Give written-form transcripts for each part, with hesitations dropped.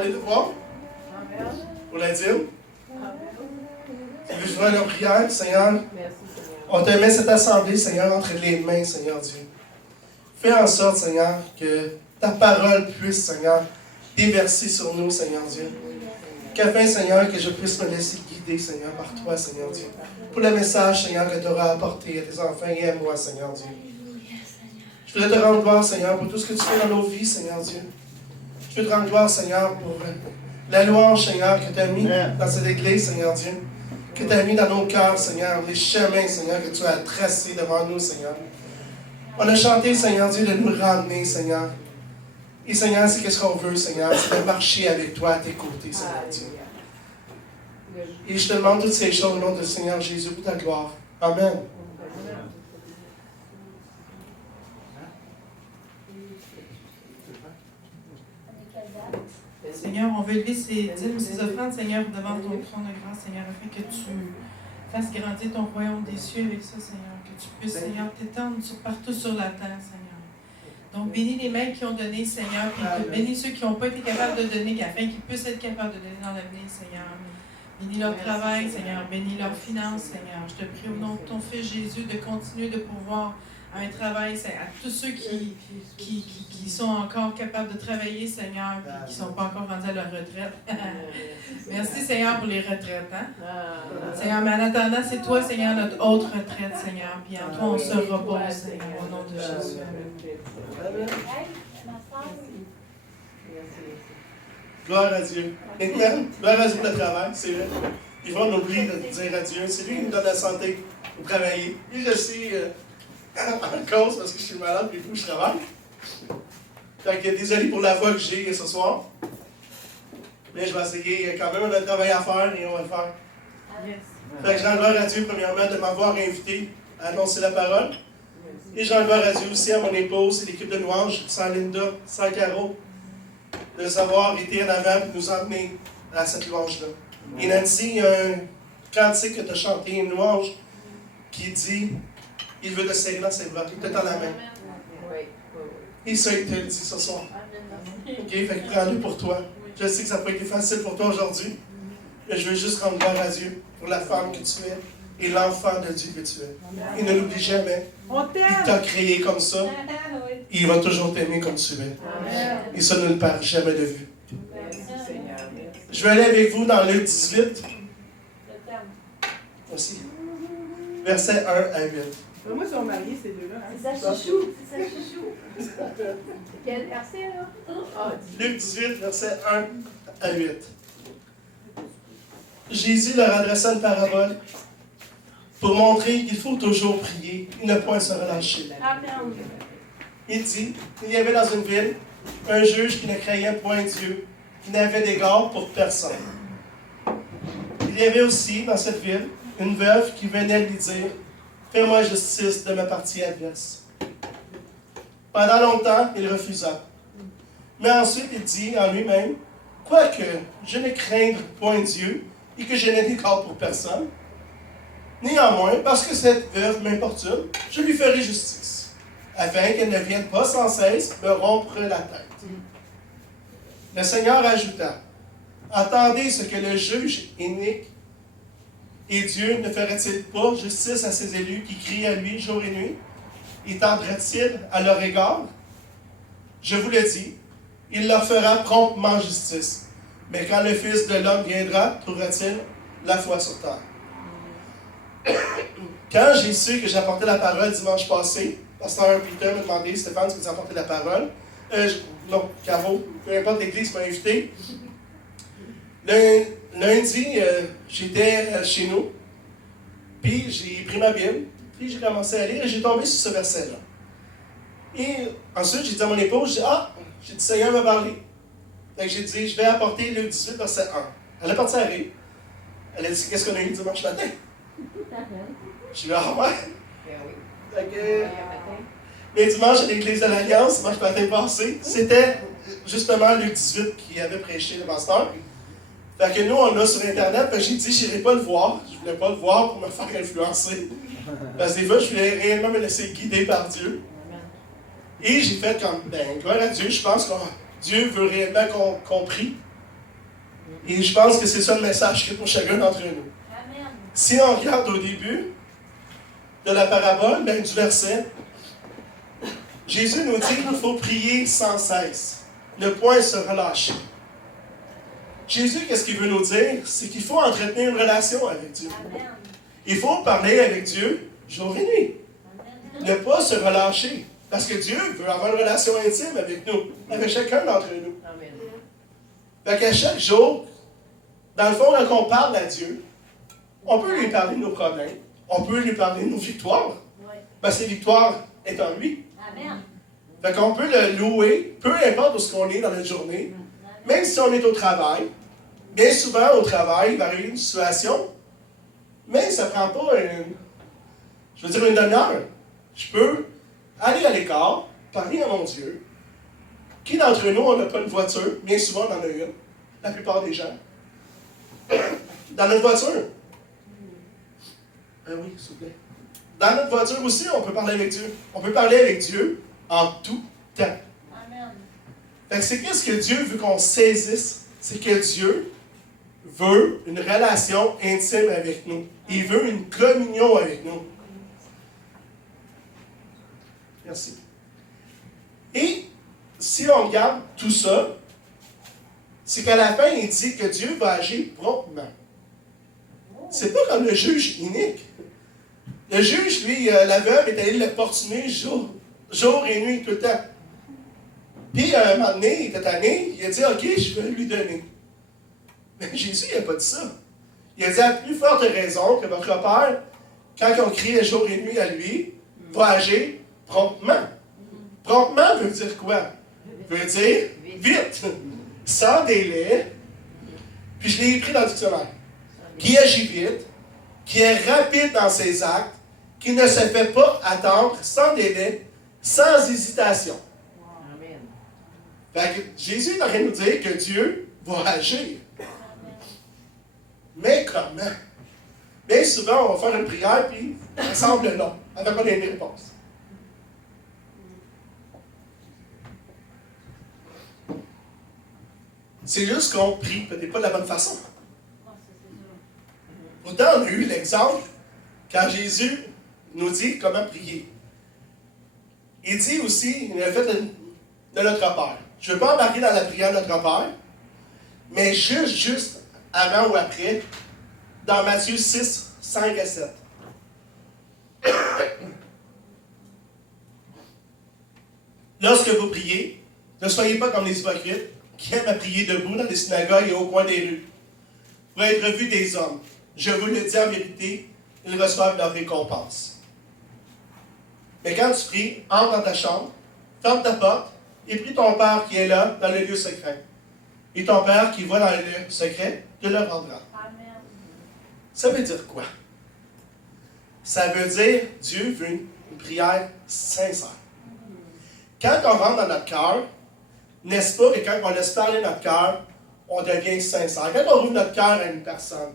faire les devoirs? Pour la dîme? Je vais aller en prière, Seigneur. On te met cette assemblée, Seigneur, entre les mains, Seigneur Dieu. Fais en sorte, Seigneur, que ta parole puisse, Seigneur, déverser sur nous, Seigneur Dieu. Qu'afin, Seigneur, que je puisse me laisser guider, Seigneur, par toi, Seigneur Dieu. Pour le message, Seigneur, que tu auras apporté à tes enfants et à moi, Seigneur Dieu. Je voudrais te rendre gloire, Seigneur, pour tout ce que tu fais dans nos vies, Seigneur Dieu. Je veux te rendre gloire, Seigneur, pour la louange, Seigneur, que tu as mis dans cette église, Seigneur Dieu. Que tu as mis dans nos cœurs, Seigneur, les chemins, Seigneur, que tu as tracés devant nous, Seigneur. On a chanté, Seigneur Dieu, de nous ramener, Seigneur. Et Seigneur, c'est qu'est-ce qu'on veut, Seigneur, c'est de marcher avec toi à tes côtés, Seigneur Dieu. Et je te demande toutes ces choses au nom du Seigneur Jésus pour ta gloire. Amen. Seigneur, on veut lever ces dîmes, ces offrandes, Seigneur, devant ton trône de grâce, Seigneur, afin que tu fasses grandir ton royaume des cieux avec ça, Seigneur. Que tu puisses, Seigneur, t'étendre partout sur la terre, Seigneur. Donc, bénis les mains qui ont donné, Seigneur, et bénis ceux qui n'ont pas été capables de donner, afin qu'ils puissent être capables de donner dans l'avenir, Seigneur. Bénis leur travail, Seigneur. Bénis leurs finances, Seigneur. Je te prie au nom de ton Fils Jésus de continuer de pourvoir un travail, à tous ceux qui sont encore capables de travailler, Seigneur, et qui ne sont pas encore rendus à leur retraite. Merci, Seigneur, pour les retraites. Hein? Seigneur, mais en attendant, c'est toi, Seigneur, notre autre retraite, Seigneur. Puis en toi, on se repose, Seigneur, au nom de Jésus. Amen. Gloire à Dieu. Amen. Gloire à Dieu pour le travail, c'est vrai. Ils vont oublier de dire à Dieu. C'est lui qui nous donne la santé pour travailler. Lui, je suis en cause parce que je suis malade et il faut que je travaille. Fait que désolé pour la voix que j'ai ce soir. Mais je vais essayer. Il y a quand même un travail à faire et on va le faire. Fait que je rends gloire à Dieu, premièrement, de m'avoir invité à annoncer la parole. Et je rends gloire à Dieu aussi à mon épouse et l'équipe de louanges, sans Linda, sans Caro, de les avoir été en avant et de nous emmener à cette louange-là. Et Nancy, il y a un cantique que tu as chanté, une louange, qui dit « Il veut te serrer dans ses bras, il te tend la main. » Et ça, il te le dit ce soir. OK, fait que prends-le pour toi. Je sais que ça n'a pas été facile pour toi aujourd'hui, mais je veux juste rendre gloire à Dieu pour la femme que tu es et l'enfant de Dieu que tu es. Il ne l'oublie jamais. Il t'a créé comme ça. Et il va toujours t'aimer comme tu es. Et ça ne le perd jamais de vue. Je vais aller avec vous dans Luc 18. Aussi. Versets 1 à 8. Moi, ils sont mariés, ces deux-là. Hein? C'est ça, chouchou. C'est ça, chouchou. Quel verset, là? Luc 18, versets 1 à 8. Jésus leur adressa une parabole pour montrer qu'il faut toujours prier et ne point se relâcher. Il dit, il y avait dans une ville un juge qui ne craignait point Dieu, qui n'avait d'égard pour personne. Il y avait aussi dans cette ville une veuve qui venait lui dire, « Fais-moi justice de ma partie adverse. » Pendant longtemps, il refusa. Mais ensuite, il dit en lui-même, « Quoique je ne craigne point Dieu et que je n'ai d'égard pour personne, néanmoins, parce que cette veuve m'importune, je lui ferai justice, afin qu'elle ne vienne pas sans cesse me rompre la tête. » Le Seigneur ajouta, « Attendez ce que le juge inique, et Dieu ne ferait-il pas justice à ses élus qui crient à lui jour et nuit? Et tendrait-il à leur égard? Je vous le dis, il leur fera promptement justice. Mais quand le Fils de l'homme viendra, trouvera-t-il la foi sur terre? » Quand j'ai su que j'apportais la parole dimanche passé, pasteur Peter m'a demandé, Stéphane, est-ce que tu as apporté la parole? Non, Caro, peu importe l'église m'a invité. Lundi, j'étais chez nous, puis j'ai pris ma Bible, puis j'ai commencé à lire et j'ai tombé sur ce verset-là. Et ensuite, j'ai dit à mon épouse, j'ai dit, Seigneur m'a parlé. Fait que j'ai dit, je vais apporter Luc 18, verset 1. Elle a parti à rire. Elle a dit, qu'est-ce qu'on a eu dimanche matin? Je lui ai dit, ouais. Fait que, mais dimanche, à l'église de l'Alliance, dimanche matin passé, c'était justement Luc 18 qui avait prêché le pasteur. Fait que nous, on l'a sur Internet, puis j'ai dit, je n'irai pas le voir. Je ne voulais pas le voir pour me faire influencer. Parce que des fois, je voulais réellement me laisser guider par Dieu. Et j'ai fait comme, gloire à Dieu, je pense que Dieu veut réellement qu'on prie. Et je pense que c'est ça le message qu'il y a pour chacun d'entre nous. Amen. Si on regarde au début de la parabole, du verset, Jésus nous dit qu'il faut prier sans cesse, ne point se relâcher. Jésus, qu'est-ce qu'il veut nous dire? C'est qu'il faut entretenir une relation avec Dieu. Amen. Il faut parler avec Dieu jour et nuit. Ne pas se relâcher. Parce que Dieu veut avoir une relation intime avec nous, avec chacun d'entre nous. Amen. Fait qu'à chaque jour, dans le fond, quand on parle à Dieu, on peut lui parler de nos problèmes, on peut lui parler de nos victoires. Oui. Parce que les victoires est en lui. Amen. Fait qu'on peut le louer, peu importe où ce qu'on est dans notre journée, même si on est au travail. Bien souvent, au travail, il va arriver une situation, mais ça ne prend pas une demi-heure. Je peux aller à l'écart, parler à mon Dieu. Qui d'entre nous, on n'a pas une voiture? Bien souvent, on en a une. La plupart des gens. Dans notre voiture. Ah oui, s'il vous plaît. Dans notre voiture aussi, on peut parler avec Dieu. On peut parler avec Dieu en tout temps. Amen. Fait que c'est qu'est-ce que Dieu veut qu'on saisisse? C'est que Dieu veut une relation intime avec nous. Il veut une communion avec nous. Merci. Et si on regarde tout ça, c'est qu'à la fin, il dit que Dieu va agir promptement. C'est pas comme le juge inique. Le juge, lui, la veuve est allée l'importuner jour et nuit, tout le temps. Puis, à un moment donné, il était tanné, il a dit, OK, je vais lui donner. Mais Jésus, il n'a pas dit ça. Il a dit, à plus forte raison que votre Père, quand on crie jour et nuit à lui, va agir promptement. Promptement veut dire quoi? Veut dire vite, sans délai. Puis je l'ai écrit dans le dictionnaire. Qui agit vite, qui est rapide dans ses actes, qui ne se fait pas attendre, sans délai, sans hésitation. Amen. Fait que Jésus est en train de nous dire que Dieu va agir. Mais comment? Bien souvent, on va faire une prière, puis ça semble long, avec pas une réponse. C'est juste qu'on prie, peut-être pas de la bonne façon. Pourtant, on a eu l'exemple quand Jésus nous dit comment prier. Il dit aussi, il a fait de notre Père. Je ne veux pas embarquer dans la prière de notre Père, mais juste avant ou après, dans Matthieu 6, 5 à 7. Lorsque vous priez, ne soyez pas comme les hypocrites qui aiment à prier debout dans les synagogues et au coin des rues, pour être vus des hommes. Je vous le dis en vérité, ils reçoivent leur récompense. Mais quand tu pries, entre dans ta chambre, ferme ta porte, et prie ton Père qui est là, dans le lieu secret. Et ton Père qui voit dans le lieu secret te le rendra. Amen. Ça veut dire quoi? Ça veut dire Dieu veut une prière sincère. Quand on rentre dans notre cœur, n'est-ce pas que quand on laisse parler notre cœur, on devient sincère. Quand on ouvre notre cœur à une personne,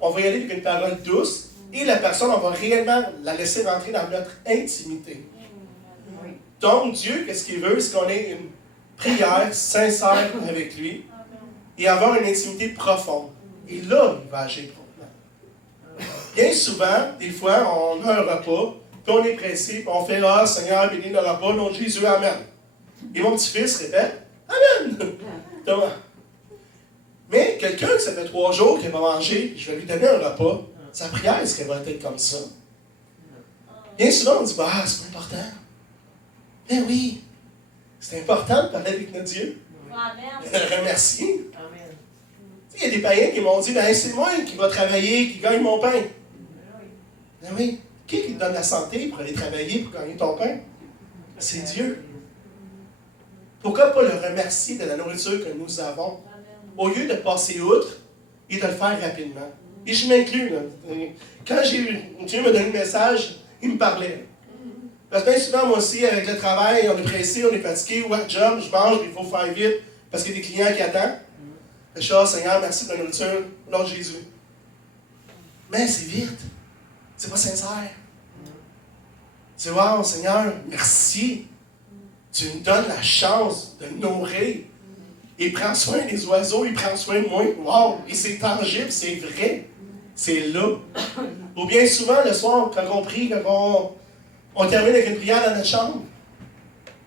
on va y aller avec une parole douce et la personne, on va réellement la laisser rentrer dans notre intimité. Donc, Dieu, qu'est-ce qu'il veut? C'est qu'on ait une prière sincère avec lui et avoir une intimité profonde. Et là, il va agir proprement. Bien souvent, des fois, on a un repas, puis on est pressé, puis on fait « Ah, Seigneur, bénis le repas, au nom de Jésus, Amen. » Et mon petit-fils répète « Amen. » Thomas. Mais quelqu'un qui ça fait 3 jours qu'il va manger, je vais lui donner un repas, sa prière, est-ce qu'elle va être comme ça? Bien souvent, on dit « Bah, c'est pas important. » Ben oui, c'est important de parler avec notre Dieu. Amen. De le remercier. Amen. Il y a des païens qui m'ont dit, ben, c'est moi qui va travailler, qui gagne mon pain. Ben oui. Qui te donne la santé pour aller travailler, pour gagner ton pain? C'est Dieu. Pourquoi pas le remercier de la nourriture que nous avons, au lieu de passer outre et de le faire rapidement? Et je m'inclus, là. Quand Dieu m'a donné le message, il me parlait. Parce que bien souvent, moi aussi, avec le travail, on est pressé, on est fatigué, ouais, job, je mange, il faut faire vite, parce qu'il y a des clients qui attendent. Je suis, oh, Seigneur, merci de la nourriture, au nom de Jésus. Mais c'est vite. C'est pas sincère. C'est, wow, Seigneur, merci. Tu me donnes la chance de me nourrir. Il prend soin des oiseaux, il prend soin de moi. Wow! Et c'est tangible, c'est vrai. C'est là. Ou bien souvent, le soir, quand on prie, quand on termine avec une prière dans notre chambre,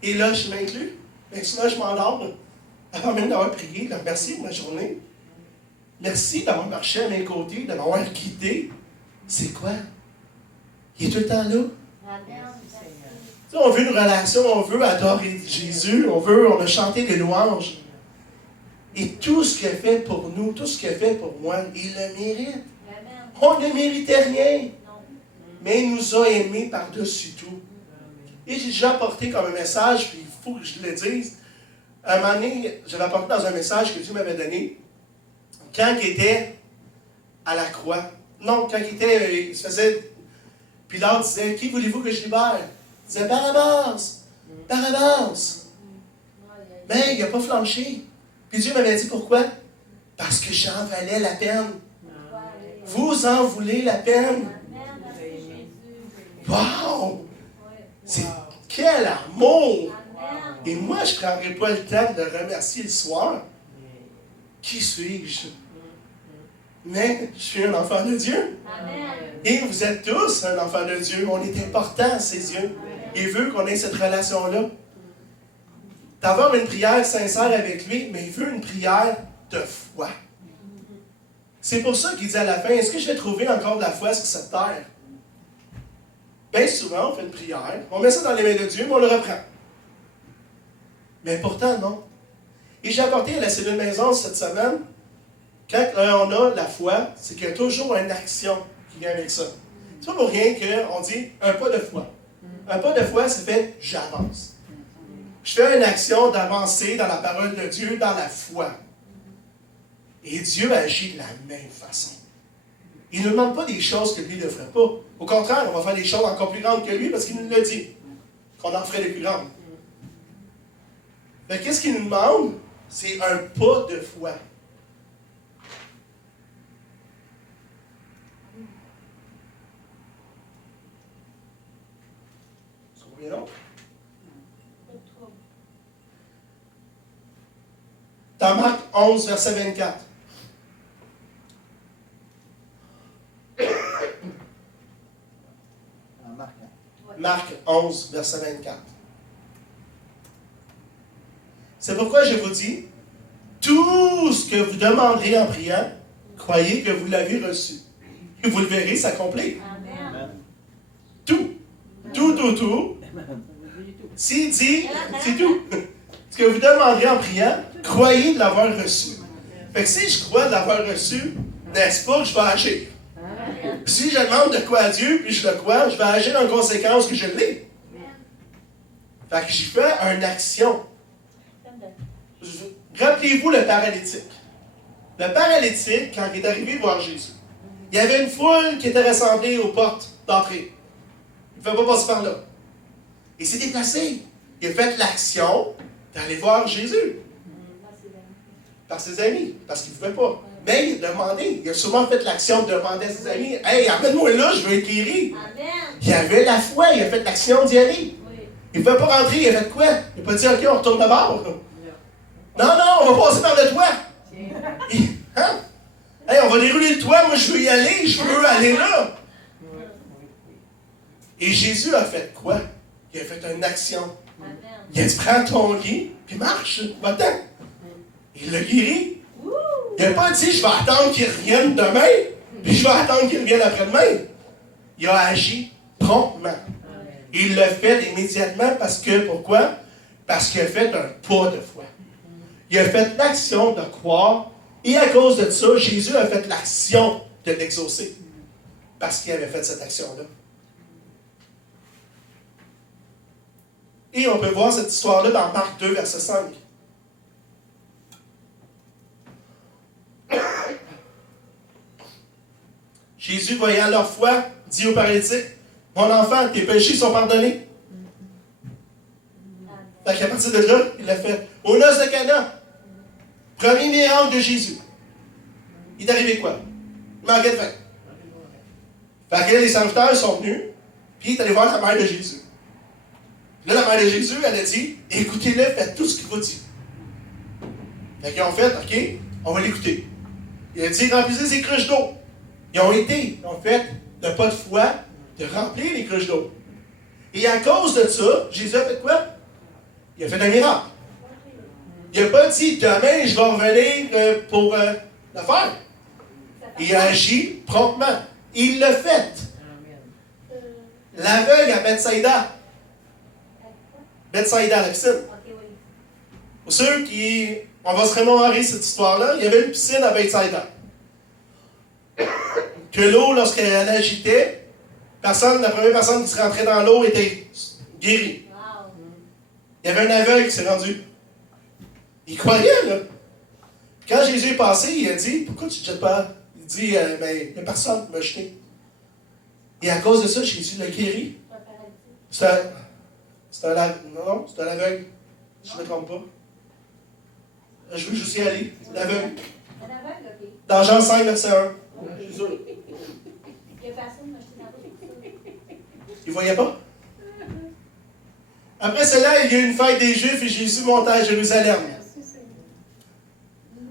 et là, je suis inclus. Bien souvent, je m'endors avant même d'avoir prié. Donc, merci pour ma journée. Merci d'avoir marché à mes côtés, de m'avoir guidé. C'est quoi? Il est tout le temps là. Tu sais, on veut une relation, on veut adorer Jésus, on a chanté des louanges. Et tout ce qu'il a fait pour nous, tout ce qu'il a fait pour moi, il le mérite. On ne méritait rien. Mais il nous a aimés par-dessus tout. Et j'ai déjà apporté comme un message, puis il faut que je le dise. Un moment donné, j'avais apporté dans un message que Dieu m'avait donné, quand il était à la croix. Non, quand il se faisait... Pilate disait, qui voulez-vous que je libère? Il disait, Barabbas! Barabbas! Mais il n'a pas flanché. Puis Dieu m'avait dit pourquoi? Parce que j'en valais la peine. Vous en voulez la peine. Wow! C'est quel amour! Et moi, je ne prendrai pas le temps de le remercier le soir. Qui suis-je? Mais je suis un enfant de Dieu. Et vous êtes tous un enfant de Dieu. On est important à ses yeux. Il veut qu'on ait cette relation-là. D'avoir une prière sincère avec lui, mais il veut une prière de foi. C'est pour ça qu'il dit à la fin, est-ce que je vais trouver encore de la foi sur cette terre? Bien souvent, on fait une prière, on met ça dans les mains de Dieu, mais on le reprend. Mais pourtant, non. Et j'ai apporté à la cellule maison cette semaine, quand on a la foi, c'est qu'il y a toujours une action qui vient avec ça. C'est pas pour rien qu'on dit un pas de foi. Un pas de foi, ça fait j'avance. Je fais une action d'avancer dans la parole de Dieu, dans la foi. Et Dieu agit de la même façon. Il ne nous demande pas des choses que lui ne ferait pas. Au contraire, on va faire des choses encore plus grandes que lui parce qu'il nous l'a dit. Qu'on en ferait des plus grandes. Mais qu'est-ce qu'il nous demande? C'est un pas de foi. C'est combien d'autres? Dans Marc 11, verset 24. Marc 11, verset 24. C'est pourquoi je vous dis, tout ce que vous demanderez en priant, croyez que vous l'avez reçu. Et vous le verrez s'accomplir. Tout. Tout. S'il dit, c'est tout. Ce que vous demanderez en priant, croyez de l'avoir reçu. Fait que si je crois de l'avoir reçu, n'est-ce pas que je vais agir? Si je demande de quoi à Dieu, puis je le crois, je vais agir en conséquence que je l'ai. Fait que j'y fais une action. Rappelez-vous le paralytique. Le paralytique, quand il est arrivé voir Jésus, il y avait une foule qui était rassemblée aux portes d'entrée. Il ne pouvait pas passer par là. Il s'est déplacé. Il a fait l'action d'aller voir Jésus. Par ses amis, parce qu'il ne pouvait pas. Mais il a demandé, il a souvent fait l'action de demander à ses amis, « Hey, amène-moi là, je veux être guéri. » Il avait la foi, il a fait l'action d'y aller. Il ne pouvait pas rentrer, il a fait quoi? Il n'a pas dit, « OK, on retourne d'abord. » Non, on va passer par le toit. Hein? Hey, on va dérouler le toit, moi je veux y aller, je veux aller là. Et Jésus a fait quoi? Il a fait une action. Il a dit, prends ton lit, puis marche, va-t'en. Il l'a guéri. Il n'a pas dit, je vais attendre qu'il revienne demain, puis je vais attendre qu'il revienne après-demain. Il a agi promptement. Il l'a fait immédiatement parce que, pourquoi? Parce qu'il a fait un pas de foi. Il a fait l'action de croire, et à cause de ça, Jésus a fait l'action de l'exaucer. Parce qu'il avait fait cette action-là. Et on peut voir cette histoire-là dans Marc 2, verset 5. Jésus, voyant leur foi, dit au paralytique, « Mon enfant, tes péchés sont pardonnés. » Fait qu'à partir de là, il l'a fait. Aux noces de Cana, premier miracle de Jésus. Il est arrivé quoi? Il manquait de faim. Fait que les serviteurs sont venus, puis il est allé voir la mère de Jésus. Là, la mère de Jésus, elle a dit, écoutez-le, faites tout ce qu'il vous dit. Fait qu'ils ont fait, OK, on va l'écouter. Il a dit, remplissez ces cruches d'eau. Ils ont fait le pas de foi de remplir les cruches d'eau. Et à cause de ça, Jésus a fait quoi? Il a fait un miracle. Il n'a pas dit, demain, je vais revenir pour le faire. Il a agi promptement. Il l'a fait. L'aveugle à Bethsaïda. Bethsaïda, la piscine. Pour ceux qui... On va se remémorer cette histoire-là. Il y avait une piscine à Bethsaïda. Que l'eau, lorsqu'elle agitait, la première personne qui se rentrait dans l'eau était guérie. Il y avait un aveugle qui s'est rendu. Il croyait, là. Quand Jésus est passé, il a dit, pourquoi tu ne te jettes pas? Il dit, ben, il n'y a personne qui m'a jeté. Et à cause de ça, Jésus l'a guéri. C'est un aveugle. Si je ne me trompe pas. Je veux juste y aller. L'aveugle. Dans Jean 5, verset 1. Je suis sûr. Il ne voyait pas. Après cela, il y a eu une fête des Juifs et Jésus monta à Jérusalem.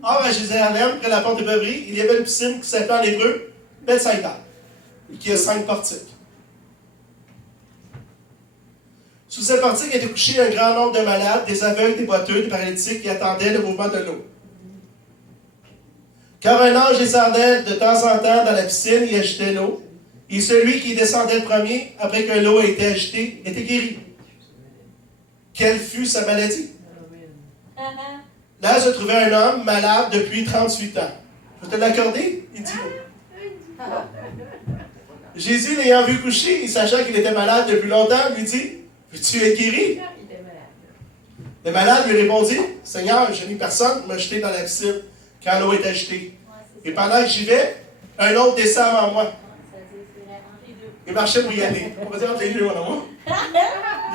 Or, à Jérusalem, près de la porte de Bébri, il y avait une piscine qui s'appelait en hébreu Bethsaïda, et qui a 5 portiques. Sous cette portique étaient couchés un grand nombre de malades, des aveugles, des boiteux, des paralytiques qui attendaient le mouvement de l'eau. Car un ange descendait de temps en temps dans la piscine et agitait l'eau, et celui qui descendait le premier, après que l'eau ait été agitée, était guéri. Quelle fut sa maladie? Là se trouvait un homme malade depuis 38 ans. Je vais te l'accorder? Il dit non. Jésus, l'ayant vu coucher et sachant qu'il était malade depuis longtemps, lui dit, veux-tu être guéri? Le malade lui répondit, Seigneur, je n'ai personne pour me jeter dans la piscine quand l'eau est agitée. Et pendant que j'y vais, un autre descend avant moi. Il marchait pour y aller. On va dire entre les deux, mon amour.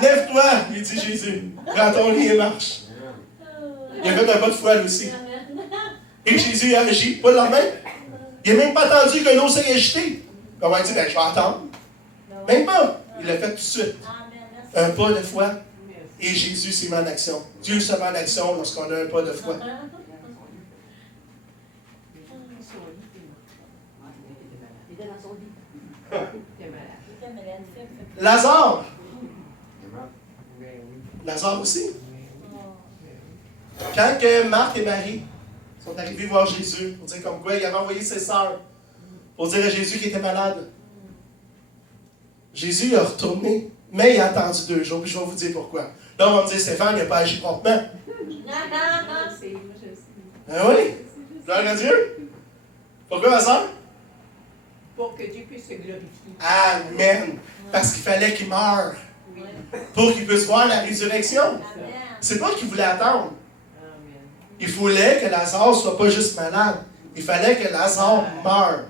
Lève-toi, lui dit Jésus. Prends ton lit et marche. Il a fait un pas de foi, lui aussi. Et Jésus a agi. Pas le lendemain. Il n'a même pas attendu que l'eau s'est agitée. On va dire, ben, je vais attendre. Même pas. Il l'a fait tout de suite. Un pas de foi. Et Jésus s'est mis en action. Dieu se met en action lorsqu'on a un pas de foi. Lazare. Lazare aussi. Quand Marthe et Marie sont arrivés voir Jésus, pour dire comme quoi il avait envoyé ses sœurs pour dire à Jésus qu'il était malade, Jésus a retourné, mais il a attendu 2 jours, puis je vais vous dire pourquoi. Là, on va me dire, Stéphane, il n'a pas agi promptement. Ah oui? Gloire à Dieu. Pourquoi, ma sœur? Pour que Dieu puisse se glorifier. Amen. Parce qu'il fallait qu'il meure. Pour qu'il puisse voir la résurrection. C'est pas qu'il voulait attendre. Il voulait que Lazare ne soit pas juste malade. Il fallait que Lazare meure.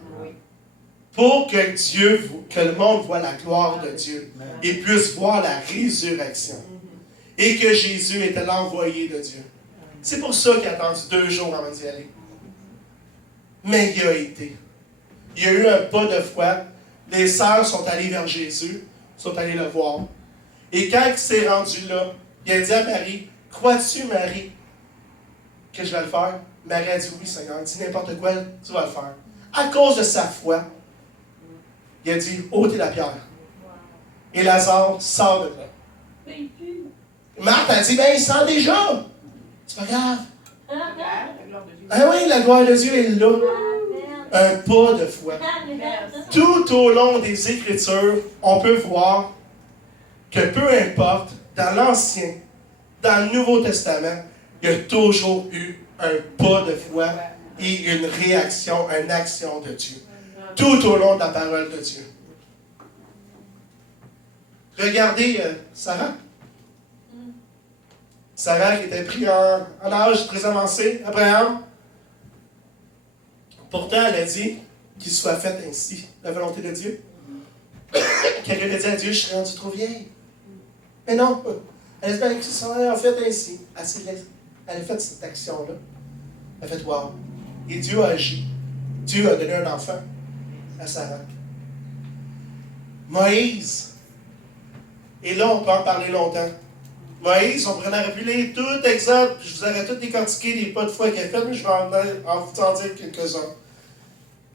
Pour que que le monde voit la gloire de Dieu. Et puisse voir la résurrection. Et que Jésus était l'envoyé de Dieu. C'est pour ça qu'il a attendu 2 jours avant d'y aller. Mais il a été. Il y a eu un pas de foi. Les sœurs sont allées vers Jésus, sont allées le voir. Et quand il s'est rendu là, il a dit à Marie, crois-tu, Marie, que je vais le faire? Marie a dit, oui, Seigneur, dis n'importe quoi, tu vas le faire. À cause de sa foi, il a dit, ôtez la pierre. Et Lazare sort de là. Marthe a dit, ben il sent déjà. C'est pas grave. Ah oui, la gloire de Dieu est là. Un pas de foi. Tout au long des Écritures, on peut voir que peu importe, dans l'Ancien, dans le Nouveau Testament, il y a toujours eu un pas de foi et une réaction, une action de Dieu. Tout au long de la parole de Dieu. Regardez Sarah. Sarah qui était prise en âge très avancé, Abraham. Pourtant, elle a dit qu'il soit fait ainsi, la volonté de Dieu. Qu'elle avait dit à Dieu, je suis rendue trop vieille. Mais non, elle a dit, ben, soit fait ainsi. Elle a fait cette action-là. Elle a fait, wow. Et Dieu a agi. Dieu a donné un enfant à Sarah. Moïse. Et là, on peut en parler longtemps. Moïse, on pourrait repiler tout Exode, je vous aurais tout décortiqué les pas de foi qu'il a fait, mais je vais en vous en dire quelques-uns.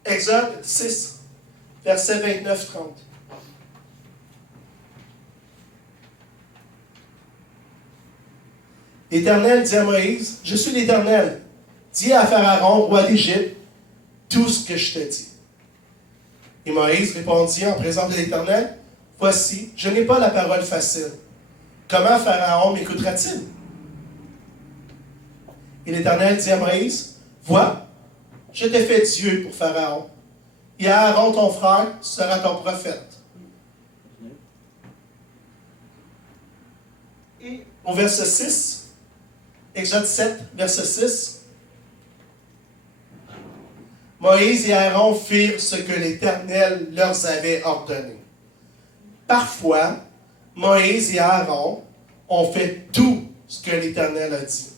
Exode 6, versets 29-30. L'Éternel dit à Moïse, « Je suis l'Éternel. Dis à Pharaon, roi d'Égypte, tout ce que je te dis. » Et Moïse répondit en présence de l'Éternel, « Voici, je n'ai pas la parole facile. Comment Pharaon m'écoutera-t-il? » Et l'Éternel dit à Moïse, « Vois, je t'ai fait Dieu pour Pharaon, et Aaron ton frère sera ton prophète. » Et au verset 6, Exode 7, verset 6, Moïse et Aaron firent ce que l'Éternel leur avait ordonné. Parfois, Moïse et Aaron ont fait tout ce que l'Éternel a dit.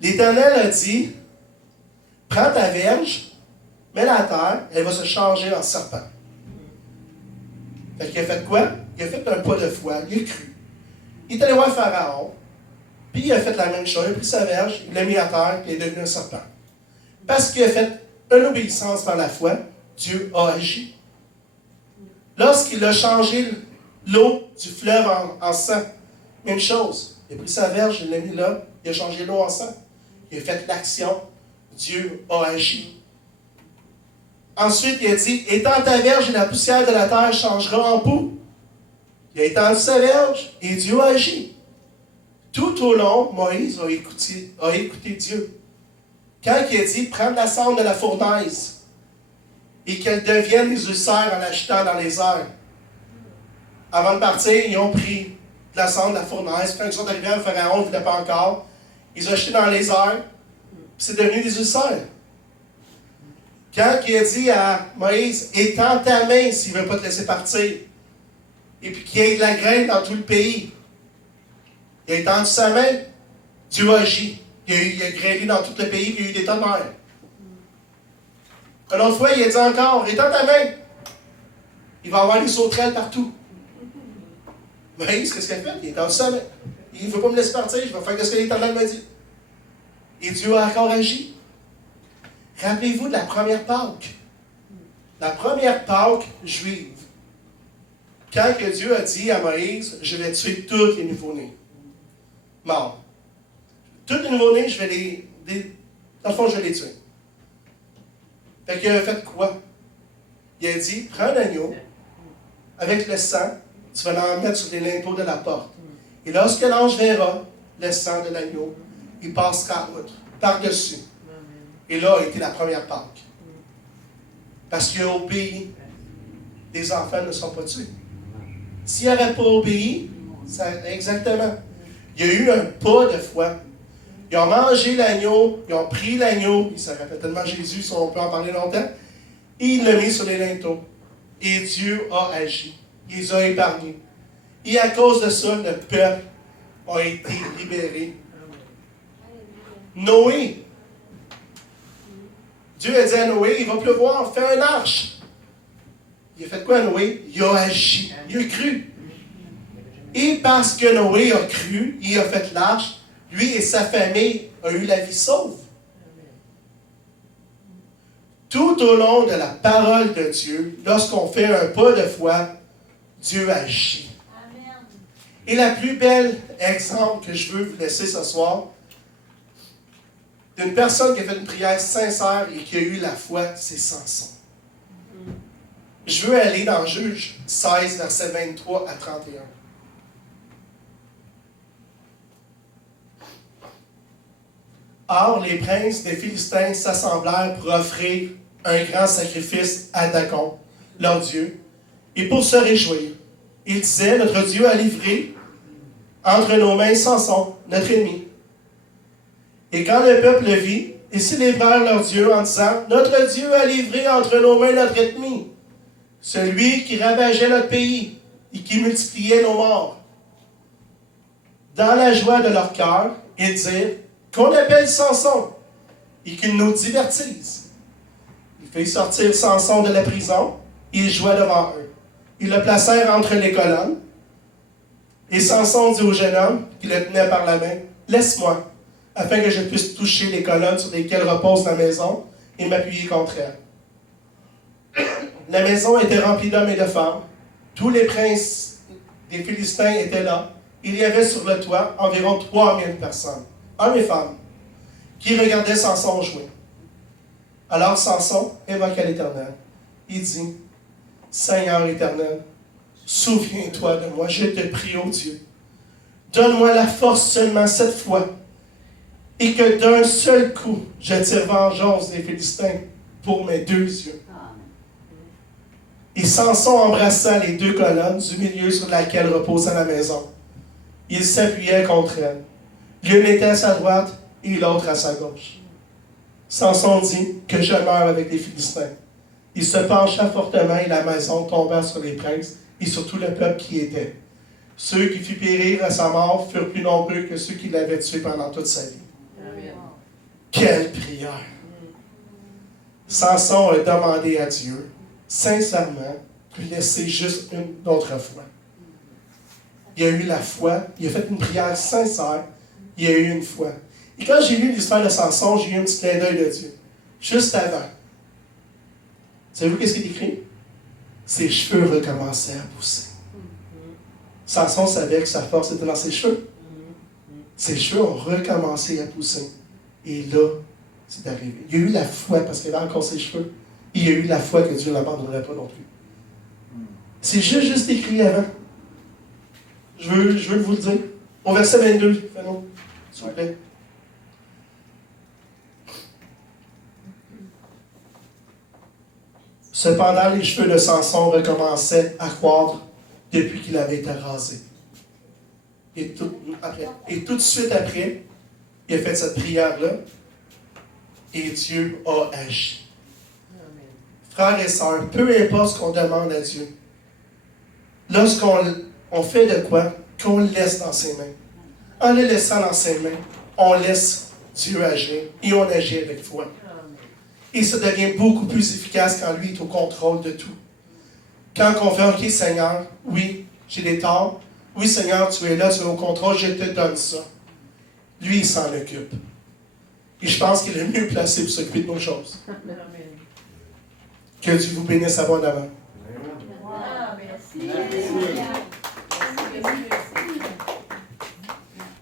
L'Éternel a dit, « Prends ta verge, mets-la à terre, elle va se changer en serpent. » Fait qu'il a fait quoi? Il a fait un pas de foi, il a cru. Il est allé voir Pharaon, puis il a fait la même chose. Il a pris sa verge, il l'a mis à terre, puis il est devenu un serpent. Parce qu'il a fait une obéissance par la foi, Dieu a agi. Lorsqu'il a changé l'eau du fleuve en sang, même chose. Il a pris sa verge, il l'a mis là, il a changé l'eau en sang. Il a fait l'action, Dieu a agi. Ensuite, il a dit, « Étends ta verge et la poussière de la terre changera en poux. » Il a étendu sa verge et Dieu a agi. Tout au long, Moïse a écouté Dieu. Quand il a dit, prends la cendre de la fournaise et qu'elle devienne des ulcères en l'agitant dans les airs. Avant de partir, ils ont pris de la cendre de la fournaise. Quand ils sont arrivés à Pharaon, il ne voulait pas encore. Ils ont jeté dans les airs, puis c'est devenu des ulcères. Quand il a dit à Moïse, étends ta main s'il ne veut pas te laisser partir, et puis qu'il y ait de la graine dans tout le pays, il a étendu sa main, Dieu a agi. Il a grêlé dans tout le pays, puis il y a eu des tonnerres. Une autre fois, il a dit encore, étends ta main. Il va y avoir des sauterelles partout. Moïse, qu'est-ce qu'il a fait? Il a étendu sa main. Il ne veut pas me laisser partir, je vais faire ce que l'Éternel m'a dit. Et Dieu a encore agi. Rappelez-vous de la première Pâque. La première Pâque juive. Quand que Dieu a dit à Moïse, je vais tuer tous les nouveau-nés. Morts. Tous les nouveau-nés, je vais dans le fond, je vais les tuer. Fait qu'il a fait quoi? Il a dit, prends un agneau, avec le sang, tu vas l'en mettre sur les linteaux de la porte. Et lorsque l'ange verra le sang de l'agneau, il passera outre, par-dessus. Et là a été la première Pâque. Parce qu'il a obéi, les enfants ne sont pas tués. S'il n'avait pas obéi, exactement. Il y a eu un pas de foi. Ils ont mangé l'agneau, ils ont pris l'agneau, ça rappelle tellement Jésus, si on peut en parler longtemps, et il l'a mis sur les linteaux. Et Dieu a agi. Il les a épargnés. Et à cause de ça, le peuple a été libéré. Noé. Dieu a dit à Noé, il va pleuvoir, fais une arche. Il a fait quoi, Noé? Il a agi. Il a cru. Et parce que Noé a cru, il a fait l'arche, lui et sa famille ont eu la vie sauve. Tout au long de la parole de Dieu, lorsqu'on fait un pas de foi, Dieu agit. Amen. Et la plus belle exemple que je veux vous laisser ce soir, d'une personne qui a fait une prière sincère et qui a eu la foi, c'est Samson. Je veux aller dans Juge 16, versets 23 à 31. Or, les princes des Philistins s'assemblèrent pour offrir un grand sacrifice à Dagon, leur Dieu, et pour se réjouir. Ils disaient, notre Dieu a livré entre nos mains Samson, notre ennemi. Et quand le peuple le vit, ils célébrèrent leur Dieu en disant, notre Dieu a livré entre nos mains notre ennemi, celui qui ravageait notre pays et qui multipliait nos morts. Dans la joie de leur cœur, ils dirent, qu'on appelle Samson et qu'il nous divertisse. Il fit sortir Samson de la prison et il joua devant eux. Ils le placèrent entre les colonnes Et Samson dit au jeune homme qui le tenait par la main, « Laisse-moi, afin que je puisse toucher les colonnes sur lesquelles repose la maison et m'appuyer contre elle. » La maison était remplie d'hommes et de femmes. Tous les princes des Philistins étaient là. Il y avait sur le toit environ 3000 personnes, hommes et femmes, qui regardaient Samson jouer. Alors Samson évoqua l'Éternel. Il dit, « Seigneur éternel, souviens-toi de moi, je te prie, ô Dieu. Donne-moi la force seulement cette fois, et que d'un seul coup, je tire vengeance des Philistins pour mes 2 yeux. » Et Samson embrassa les 2 colonnes du milieu sur laquelle reposait la maison. Il s'appuyait contre elles. L'une était à sa droite et l'autre à sa gauche. Samson dit que je meurs avec les Philistins. Il se pencha fortement et la maison tomba sur les princes et sur tout le peuple qui était. Ceux qui firent périr à sa mort furent plus nombreux que ceux qui l'avaient tué pendant toute sa vie. Amen. Quelle prière! Samson a demandé à Dieu, sincèrement, de lui laisser juste une autre fois. Il a eu la foi, il a fait une prière sincère, il a eu une foi. Et quand j'ai lu l'histoire de Samson, j'ai eu un petit clin d'œil de Dieu. Juste avant. Savez-vous qu'est-ce qui est écrit? Ses cheveux recommençaient à pousser. Samson savait que sa force était dans ses cheveux. Ses cheveux ont recommencé à pousser. Et là, c'est arrivé. Il a eu la foi parce qu'il avait encore ses cheveux. Il a eu la foi que Dieu ne l'abandonnerait pas non plus. C'est juste écrit avant. Je veux vous le dire. Au verset 22, Fanon, s'il vous plaît. Cependant, les cheveux de Samson recommençaient à croître depuis qu'il avait été rasé. Et tout de suite après, il a fait cette prière-là, et Dieu a agi. Frères et sœurs, peu importe ce qu'on demande à Dieu, lorsqu'on fait de quoi, qu'on le laisse dans ses mains. En le laissant dans ses mains, on laisse Dieu agir, et on agit avec foi. Et ça devient beaucoup plus efficace quand lui est au contrôle de tout. Quand on fait, OK, Seigneur, oui, j'ai des torts. Oui, Seigneur, tu es là, tu es au contrôle, je te donne ça. Lui, il s'en occupe. Et je pense qu'il est mieux placé pour s'occuper de nos choses. Que Dieu vous bénisse abondamment. Merci.